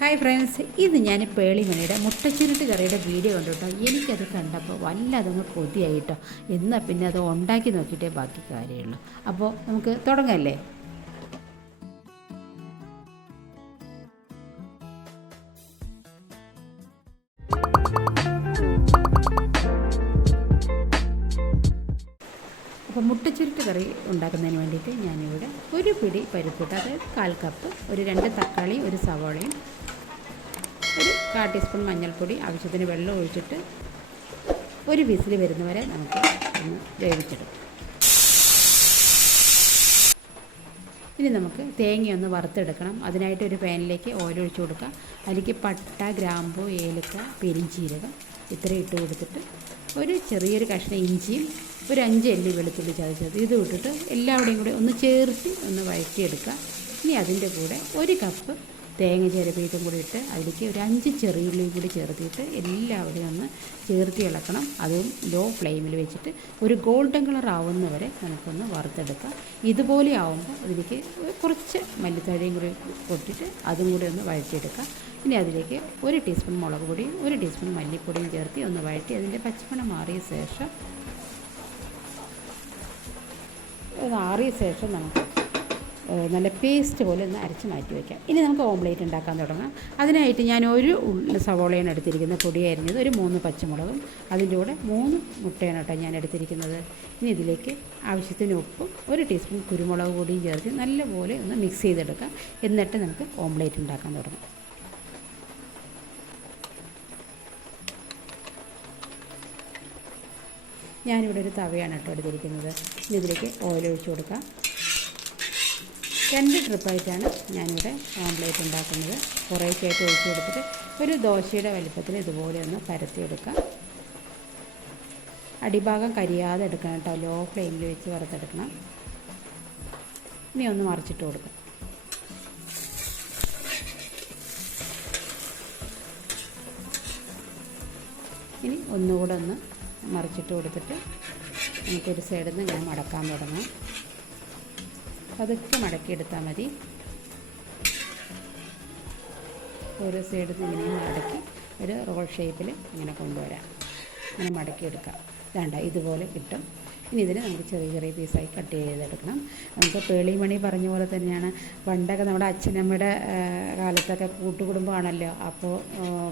Hi friends ഇത് ഞാൻ പേളിമണിയുടെ മുട്ടച്ചുരുട്ട് കറിയുടെ വീഡിയോ കണ്ടു കേട്ടോ എനിക്കത് കണ്ടപ്പോൾ വല്ലതങ്ങ് കൊതിയായിട്ടോ എന്നാൽ പിന്നെ അത് ഉണ്ടാക്കി നോക്കിയിട്ടേ ബാക്കി കാര്യമുള്ളൂ. അപ്പോൾ നമുക്ക് തുടങ്ങല്ലേ? അപ്പോൾ മുട്ടച്ചുരുട്ട് കറി ഉണ്ടാക്കുന്നതിന് വേണ്ടിയിട്ട് ഞാനിവിടെ ഒരു പിടി പരിപ്പിട്ട് അതായത് കാൽ കപ്പ് ഒരു രണ്ട് തക്കാളി ഒരു സവാളയും ഒരു കാ ടീസ്പൂൺ മഞ്ഞൾപ്പൊടി ആവശ്യത്തിന് വെള്ളം ഒഴിച്ചിട്ട് ഒരു വിസിൽ വരുന്നവരെ നമുക്ക് ഒന്ന് വേവിച്ചെടുക്കാം. ഇനി നമുക്ക് തേങ്ങയൊന്ന് വറുത്തെടുക്കണം. അതിനായിട്ട് ഒരു പാനിലേക്ക് ഓയിൽ ഒഴിച്ച് കൊടുക്കുക. അതിലേക്ക് പട്ട ഗ്രാമ്പു ഏലക്ക പെരിഞ്ചീരകം ഇത്രയും ഇട്ട് കൊടുത്തിട്ട് ഒരു ചെറിയൊരു കഷ്ണം ഇഞ്ചിയും ഒരു അഞ്ച് എല്ലി വെളുത്തുള്ളി ചതച്ചത് ഇത് ഇട്ടിട്ട് എല്ലാവരുടെയും കൂടി ഒന്ന് ചേർത്ത് ഒന്ന് വഴറ്റിയെടുക്കുക. ഇനി അതിന്റെ കൂടെ ഒരു കപ്പ് തേങ്ങ ചിരപ്പിയിട്ടും കൂടി ഇട്ട് അതിലേക്ക് ഒരു അഞ്ച് ചെറിയുള്ളിയും കൂടി ചേർത്തിട്ട് എല്ലാവരെയും ഒന്ന് ചേർത്തി ഇളക്കണം. അതും ലോ ഫ്ലെയിമിൽ വെച്ചിട്ട് ഒരു ഗോൾഡൻ കളർ ആവുന്നവരെ നമുക്കൊന്ന് വറുത്തെടുക്കാം. ഇതുപോലെ ആവുമ്പോൾ അതിലേക്ക് കുറച്ച് മല്ലിത്തഴയും കൂടി കൊട്ടിട്ട് അതും കൂടി ഒന്ന് വഴറ്റിയെടുക്കാം. ഇനി അതിലേക്ക് ഒരു ടീസ്പൂൺ മുളക് പൊടിയും ഒരു ടീസ്പൂൺ മല്ലിപ്പൊടിയും ചേർത്തി ഒന്ന് വഴറ്റി അതിന്റെ പച്ചമണം മാറിയ ശേഷം അത് ആറിയ ശേഷം നമുക്ക് നല്ല പേസ്റ്റ് പോലെ ഒന്ന് അരച്ച് മാറ്റി വയ്ക്കാം ഇനി നമുക്ക് ഓംലേറ്റ് ഉണ്ടാക്കാൻ തുടങ്ങാം. അതിനായിട്ട് ഞാൻ ഒരു സവോളയാണ് എടുത്തിരിക്കുന്നത്. പൊടി അരിഞ്ഞത് ഒരു മൂന്ന് പച്ചമുളകും. അതിന്റെ കൂടെ മൂന്ന് മുട്ടയാണ് കേട്ടോ ഞാൻ എടുത്തിരിക്കുന്നത്. ഇനി ഇതിലേക്ക് ആവശ്യത്തിന് ഉപ്പും ഒരു ടീസ്പൂൺ കുരുമുളക് പൊടിയും ചേർത്ത് നല്ലപോലെ ഒന്ന് മിക്സ് ചെയ്തെടുക്കാം. എന്നിട്ട് നമുക്ക് ഓംലേറ്റ് ഉണ്ടാക്കാൻ തുടങ്ങാം. ഞാനിവിടെ ഒരു തവയാണ് കേട്ടോ എടുത്തിരിക്കുന്നത്. ഇതിലേക്ക് ഓയിൽ ഒഴിച്ച് കൊടുക്കാം. രണ്ട് ട്രിപ്പായിട്ടാണ് ഞാനിവിടെ ഓംലേറ്റ് ഉണ്ടാക്കുന്നത്. കുറേശ്ശായിട്ട് ഒഴിച്ചു കൊടുത്തിട്ട് ഒരു ദോശയുടെ വലിപ്പത്തിൽ ഇതുപോലെ ഒന്ന് പരത്തിയെടുക്കാം അടിഭാഗം കരിയാതെ എടുക്കണം കേട്ടോ. ലോ ഫ്ലെയിമിൽ വെച്ച് വറുത്തെടുക്കണം. ഇനി ഒന്ന് മറിച്ചിട്ട് കൊടുക്കാം. ഇനി ഒന്നുകൂടെ ഒന്ന് മറിച്ചിട്ട് കൊടുത്തിട്ട് നമുക്കൊരു സൈഡിൽ നിന്ന് ഇങ്ങനെ മടക്കാൻ തുടങ്ങാം. പതുക്കെ മടക്കിയെടുത്താൽ മതി. ഓരോ സൈഡിൽ നിന്ന് ഇങ്ങനെ മടക്കി ഒരു റോൾ ഷേപ്പിൽ ഇങ്ങനെ കൊണ്ടുവരാം. ഇങ്ങനെ മടക്കിയെടുക്കാം. വേണ്ട ഇതുപോലെ കിട്ടും. ഇനി ഇതിന് നമുക്ക് ചെറിയ ചെറിയ പീസായി കട്ട് ചെയ്തെടുക്കണം. നമുക്ക് പേളിമണി പറഞ്ഞ പോലെ തന്നെയാണ്. പണ്ടൊക്കെ നമ്മുടെ അച്ഛനമ്മയുടെ കാലത്തൊക്കെ കൂട്ടുകുടുംബമാണല്ലോ. അപ്പോൾ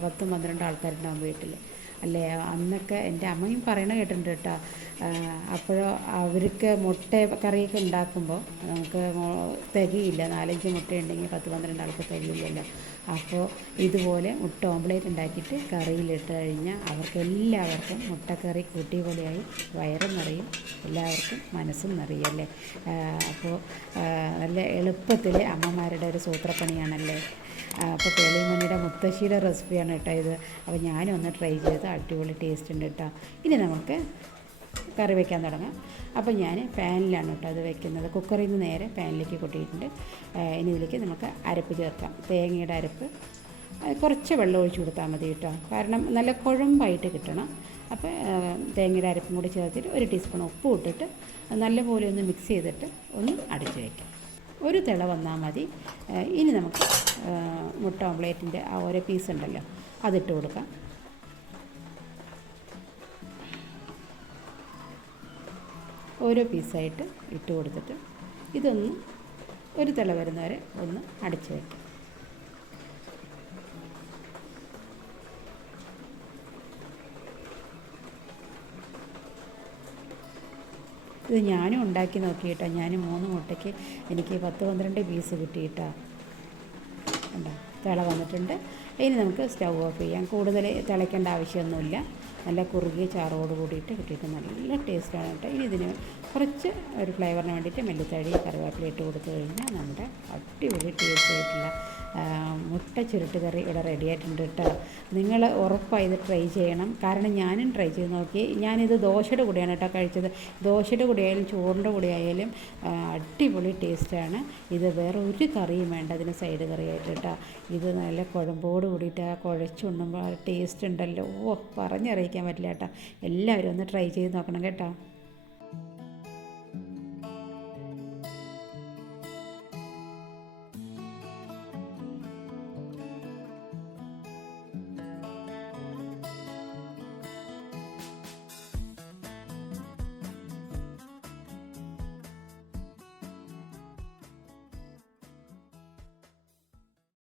പത്തും പന്ത്രണ്ട് ആൾക്കാരുണ്ടാകും വീട്ടിൽ അല്ലേ? അന്നൊക്കെ എന്റെ അമ്മയും പറയണ കേട്ടിട്ടുണ്ട് കേട്ടോ. അപ്പോഴോ അവർക്ക് മുട്ട കറിയൊക്കെ ഉണ്ടാക്കുമ്പോൾ നമുക്ക് തികയില്ല നാലഞ്ച് മുട്ട ഉണ്ടെങ്കിൽ പത്ത് പന്ത്രണ്ട് ആൾക്ക് തികയില്ലല്ലോ അപ്പോൾ ഇതുപോലെ മുട്ട ഓംപ്ലേറ്റ് ഉണ്ടാക്കിയിട്ട് കറിയിലിട്ട് കഴിഞ്ഞാൽ അവർക്ക് എല്ലാവർക്കും മുട്ടക്കറി കൂട്ടിയ പോലെയായി വയറും നിറയും. എല്ലാവർക്കും മനസ്സും നിറയും അല്ലേ? അപ്പോൾ നല്ല എളുപ്പത്തിൽ അമ്മമാരുടെ ഒരു സൂത്രപ്പണിയാണല്ലേ? അപ്പോൾ കേളിമണിയുടെ മുത്തശ്ശിയുടെ റെസിപ്പിയാണ് കേട്ടോ ഇത്. അപ്പോൾ ഞാനും ഒന്ന് ട്രൈ ചെയ്ത് അടിപൊളി ടേസ്റ്റ് ഉണ്ട് കേട്ടോ ഇനി നമുക്ക് കറി വയ്ക്കാൻ തുടങ്ങാം. അപ്പോൾ ഞാൻ പാനിലാണ് കേട്ടോ അത് വെക്കുന്നത്. കുക്കറിൽ നിന്ന് നേരെ പാനിലേക്ക് കൊട്ടിയിട്ടുണ്ട്. ഇനി ഇതിലേക്ക് നമുക്ക് അരപ്പ് ചേർക്കാം. തേങ്ങയുടെ അരപ്പ്. കുറച്ച് വെള്ളം ഒഴിച്ച് കൊടുത്താൽ മതി കേട്ടോ കാരണം നല്ല കുഴമ്പായിട്ട് കിട്ടണം. അപ്പോൾ തേങ്ങയുടെ അരപ്പും കൂടി ചേർത്തിട്ട് ഒരു ടീസ്പൂൺ ഉപ്പ് ഇട്ടിട്ട് നല്ലപോലെ ഒന്ന് മിക്സ് ചെയ്തിട്ട് ഒന്ന് അടച്ച് വയ്ക്കാം ഒരു തിള വന്നാൽ മതി. ഇനി നമുക്ക് മുട്ട ഓംപ്ലേറ്റിന്റെ ആ ഓരോ പീസ് ഉണ്ടല്ലോ അതിട്ട് കൊടുക്കാം. ഓരോ പീസായിട്ട് ഇട്ട് കൊടുത്തിട്ട് ഇതൊന്ന് ഒരു തിള വരുന്നവരെ ഒന്ന് അടച്ചു വയ്ക്കാം ഇത് ഞാനും ഉണ്ടാക്കി നോക്കിയിട്ടാ. ഞാൻ മൂന്ന് മുട്ടയ്ക്ക് എനിക്ക് പത്ത് പന്ത്രണ്ട് പീസ് കിട്ടിയിട്ടാ. ഉണ്ടോ തിള വന്നിട്ടുണ്ട്. ഇനി നമുക്ക് സ്റ്റൗ ഓഫ് ചെയ്യാം. കൂടുതൽ തിളയ്ക്കേണ്ട ആവശ്യമൊന്നുമില്ല. നല്ല കുറുകിയ ചാറോട് കൂടിയിട്ട് കിട്ടിയിട്ട് നല്ല ടേസ്റ്റാണ് കേട്ടോ. ഇനി ഇതിന് കുറച്ച് ഒരു ഫ്ലേവറിന് വേണ്ടിയിട്ട് മെല്ലിത്തഴി കറിവേപ്പില ഇട്ട് കൊടുത്തു കഴിഞ്ഞാൽ നമ്മുടെ അടിപൊളി ടേസ്റ്റ് ആയിട്ടുള്ള മുട്ട ചുരുട്ട് കറി ഇവിടെ റെഡി ആയിട്ടുണ്ട് കേട്ടോ. നിങ്ങൾ ഉറപ്പായി ഇത് ട്രൈ ചെയ്യണം. കാരണം ഞാനും ട്രൈ ചെയ്ത് നോക്കി. ഞാനിത് ദോശയുടെ കൂടെയാണ് കേട്ടോ കഴിച്ചത്. ദോശയുടെ കൂടെയായാലും ചോറിന്റെ കൂടെയായാലും അടിപൊളി ടേസ്റ്റാണ് ഇത് വേറെ ഒരു കറിയും വേണ്ട അതിന് സൈഡ് കറിയായിട്ട് കേട്ടോ. ഇത് നല്ല കുഴമ്പോട് കൂടിയിട്ട് ആ കുഴച്ചുണ്ണുമ്പോൾ ടേസ്റ്റ് ഉണ്ടല്ലോ. ഓ പറഞ്ഞറിയിക്കാൻ പറ്റില്ല കേട്ടോ. എല്ലാവരും ഒന്ന് ട്രൈ ചെയ്ത് നോക്കണം കേട്ടോ.